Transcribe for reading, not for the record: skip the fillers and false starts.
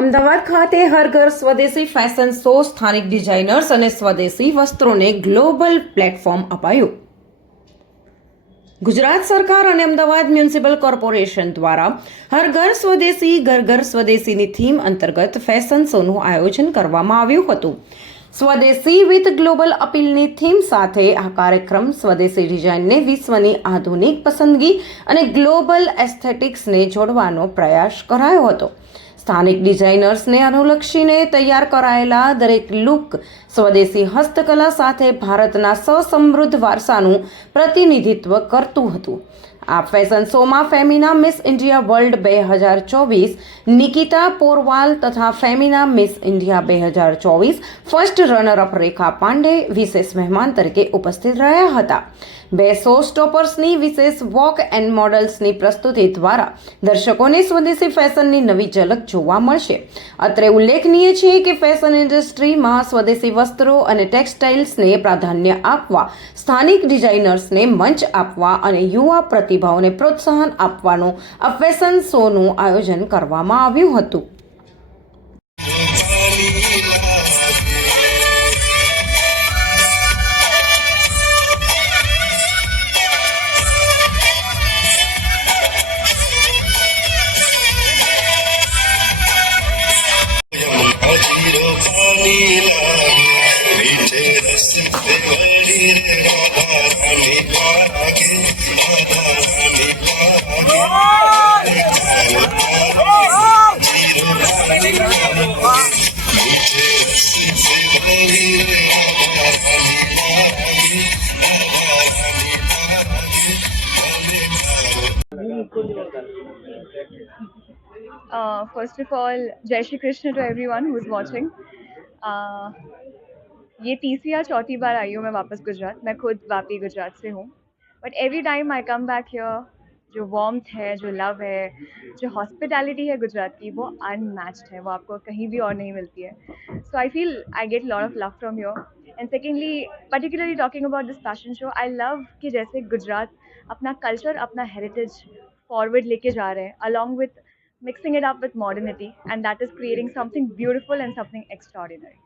અમદાવાદ ખાતે હર ઘર સ્વદેશી ફેશન શો સ્થાનિક ડિઝાઇનર્સ અને સ્વદેશી વસ્ત્રોને ગ્લોબલ પ્લેટફોર્મ અપાયું. ગુજરાત સરકાર અને અમદાવાદ મ્યુનિસિપલ કોર્પોરેશન દ્વારા હર ઘર સ્વદેશીની થીમ અંતર્ગત ફેશન શોનું આયોજન કરવામાં આવ્યું હતું. સ્વદેશી વિથ ગ્લોબલ અપીલની થીમ સાથે આ કાર્યક્રમ સ્વદેશી ડિઝાઇનને વિશ્વની આધુનિક પસંદગી અને ગ્લોબલ એસ્થેટિક્સને જોડવાનો પ્રયાસ કરાયો હતો. સ્થાનિક ડિઝાઇનર્સને અનુલક્ષીને તૈયાર કરાયેલા દરેક લુક સ્વદેશી હસ્તકલા સાથે ભારતના સમૃદ્ધ વારસાનું પ્રતિનિધિત્વ કરતું હતું. આ ફેશન શોમાં Femina Miss India World 2024 Nikita Porwal તથા Femina Miss India 2024 first runner up Rekha Pande વિશેષ મહેમાન તરીકે ઉપસ્થિત રહ્યા હતા. બે શો સ્ટોપર્સની વિશેષ વોક એન્ડ મોડલ્સની પ્રસ્તુતિ દ્વારા દર્શકોને સ્વદેશી ફેશનની નવી ઝલક જોવા મળશે. અત્રે ઉલ્લેખનીય છે કે ફેશન ઇન્ડસ્ટ્રીમાં સ્વદેશી વસ્ત્રો અને ટેક્સટાઇલ્સને પ્રાધાન્ય આપવા, સ્થાનિક ડિઝાઇનર્સને મંચ આપવા અને યુવા પ્રતિભાઓને પ્રોત્સાહન આપવાનું આ ફેશન શોનું આયોજન કરવામાં આવ્યું હતું. First of all, Jai Shri Krishna to everyone who is watching. ये तीसरी या चौथी बार आई हूँ मैं वापस गुजरात. मैं खुद वापी गुजरात से हूँ. But every time I come back here, जो वार्मथ है, जो लव है, जो हॉस्पिटैलिटी है गुजरात की, वो अनमैच्ड है. वो आपको कहीं भी और नहीं मिलती है. So I feel I get lot of love from here. And secondly, particularly talking about this fashion show, I love कि जैसे गुजरात अपना कल्चर, अपना हेरिटेज फॉरवर्ड लेके जा रहे हैं, along with mixing it up with modernity, and that is creating something beautiful and something extraordinary.